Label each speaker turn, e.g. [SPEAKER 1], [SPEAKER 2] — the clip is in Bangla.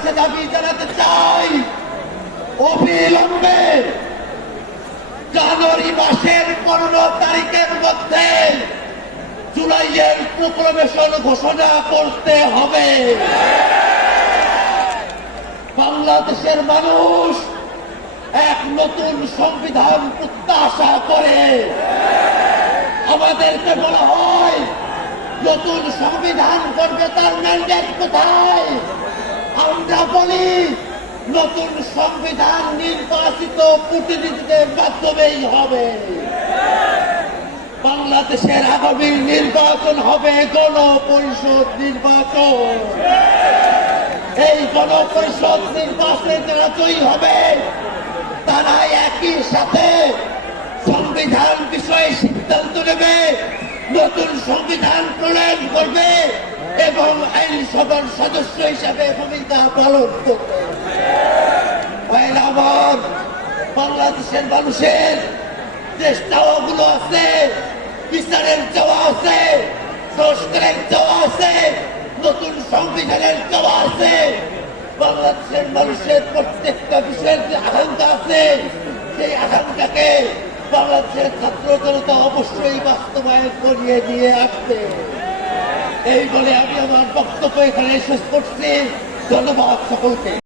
[SPEAKER 1] কাছে দাবি জানাতে চাই। অবিলম্বে জানুয়ারি মাসের পনেরো তারিখের মধ্যে জুলাইয়ের প্রোক্লামেশন ঘোষণা করতে হবে। বাংলাদেশের মানুষ এক নতুন সংবিধান প্রত্যাশা করে। আমাদেরকে বলা হয়, নতুন সংবিধান করবে তার ম্যান্ডেট কোথায়? বলি নতুন সংবিধান নির্বাচিত প্রতিনিধিদের মাধ্যমেই হবে। বাংলাদেশের আগামী নির্বাচন হবে গণপরিষদ নির্বাচন। এই গণপরিষদ নির্বাচনে যারা জয়ী হবে তারা একই সাথে সংবিধান বিষয়ে সিদ্ধান্ত নেবে, নতুন সংবিধান প্রণয়ন করবে আইনসভার সদস্য হিসাবে ভূমিকা পালন করবে। ভাইয়েরা আমার বাংলাদেশের মানুষের যে চাওয়াগুলো আছে, বিচারের চাওয়া আছে, সংস্কারের চাওয়া আছে, নতুন সংবিধানের চাওয়া আছে। বাংলাদেশের মানুষের প্রত্যেকটা বিষয়ের যে আকাঙ্ক্ষা আছে, সেই আকাঙ্ক্ষাকে বাংলাদেশের ছাত্র জনতা অবশ্যই বাস্তবায়ন করিয়ে নিয়ে আসবে। এই বলে আমি আমার বক্তব্য এখানে শেষ করছি। ধন্যবাদ সকলকে।